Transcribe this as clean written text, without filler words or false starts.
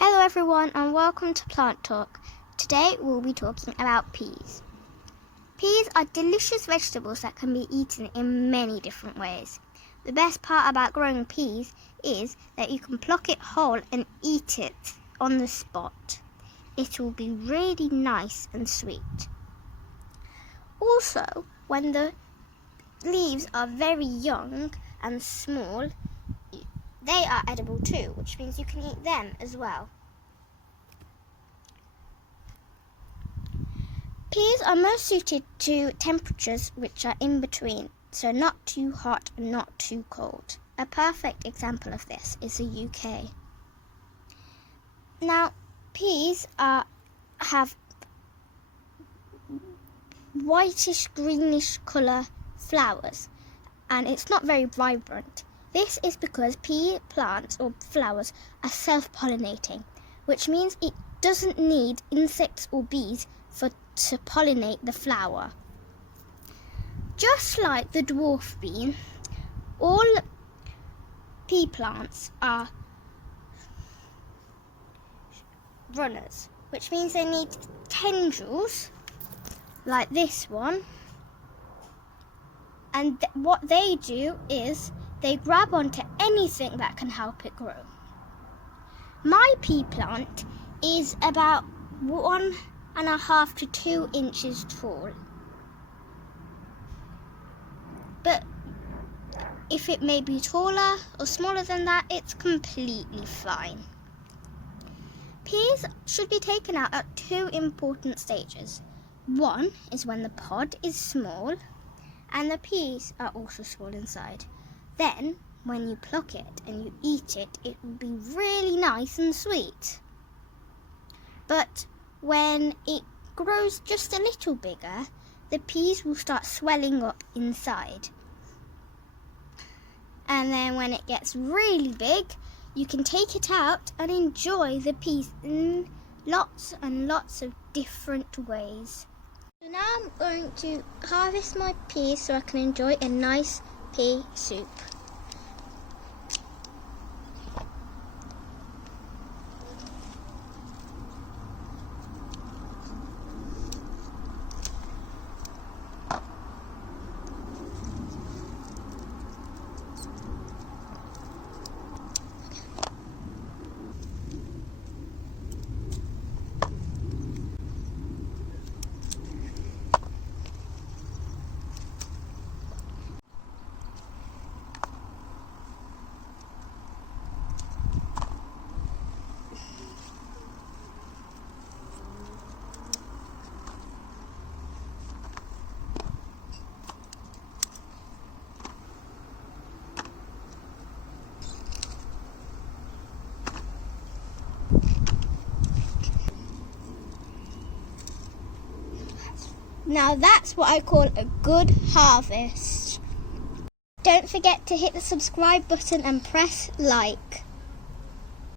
Hello everyone and welcome to Plant Talk. Today we'll be talking about peas. Peas are delicious vegetables that can be eaten in many different ways. The best part about growing peas is that you can pluck it whole and eat it on the spot. It will be really nice and sweet. Also, when the leaves are very young and small, they are edible too, which means you can eat them as well. Peas are most suited to temperatures which are in between, so not too hot and not too cold. A perfect example of this is the UK. Now, peas have whitish greenish colour flowers, and it's not very vibrant. This is because pea plants or flowers are self-pollinating, which means it doesn't need insects or bees to pollinate the flower. Just like the dwarf bean, all pea plants are runners, which means they need tendrils like this one, and what they do is they grab onto anything that can help it grow. My pea plant is about 1.5 to 2 inches tall, but if it may be taller or smaller than that, it's completely fine. Peas should be taken out at 2 important stages. One is when the pod is small and the peas are also small inside. Then, when you pluck it and you eat it, it will be really nice and sweet. But when it grows just a little bigger, the peas will start swelling up inside. And then when it gets really big, you can take it out and enjoy the peas in lots and lots of different ways. So now I'm going to harvest my peas so I can enjoy a nice pea soup. Now that's what I call a good harvest. Don't forget to hit the subscribe button and press like.